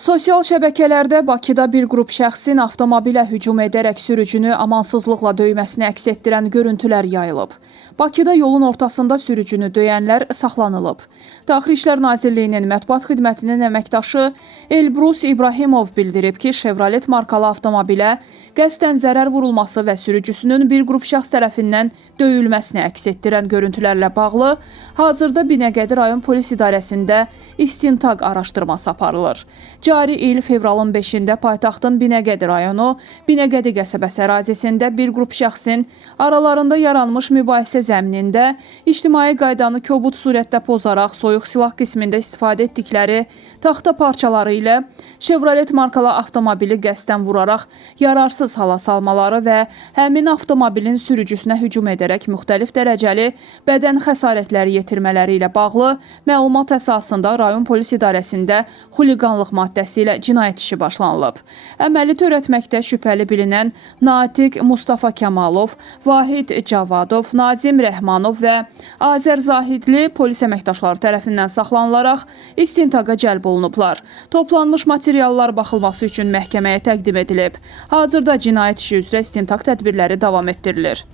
Sosial şəbəkələrdə Bakıda bir qrup şəxsin avtomobilə hücum edərək sürücünü amansızlıqla döyməsini əks etdirən görüntülər yayılıb. Bakıda yolun ortasında sürücünü döyənlər saxlanılıb. Daxili İşlər Nazirliyinin mətbuat xidmətinin əməkdaşı Elbrus İbrahimov bildirib ki, Chevrolet markalı avtomobilə qəsdən zərər vurulması və sürücüsünün bir qrup şəxs tərəfindən döyülməsini əks etdirən görüntülərlə bağlı hazırda Binəqədi rayon polis idarəsində istintaq araşdırması aparılır. Cari il fevralın 5-də paytaxtın Binəqədi rayonu, Binəqədi qəsəbəsi ərazisində bir qrup şəxsin aralarında yaranmış mübahisə zəminində ictimai qaydanı kobud surətdə pozaraq soyuq silah qismində istifadə etdikləri taxta parçaları ilə Chevrolet markalı avtomobili qəsdən vuraraq yararsız hala salmaları və həmin avtomobilin sürücüsünə hücum edərək müxtəlif dərəcəli bədən xəsarətləri yetirmələri ilə bağlı məlumat əsasında rayon polis idarəsində xuliqanlıq maddəsi ilə cinayət işi başlanılıb. Əməli törətməkdə şübhəli bilinən Natiq Mustafa Kamalov, Vahid Cavadov, Nazim Rəhmanov və Azər Zahidli polis əməkdaşları tərəfindən saxlanılaraq istintaqa cəlb olunublar. Toplanmış materiallar baxılması üçün məhkəməyə təqdim edilib. Hazırda cinayət işi üzrə istintaq tədbirləri davam etdirilir.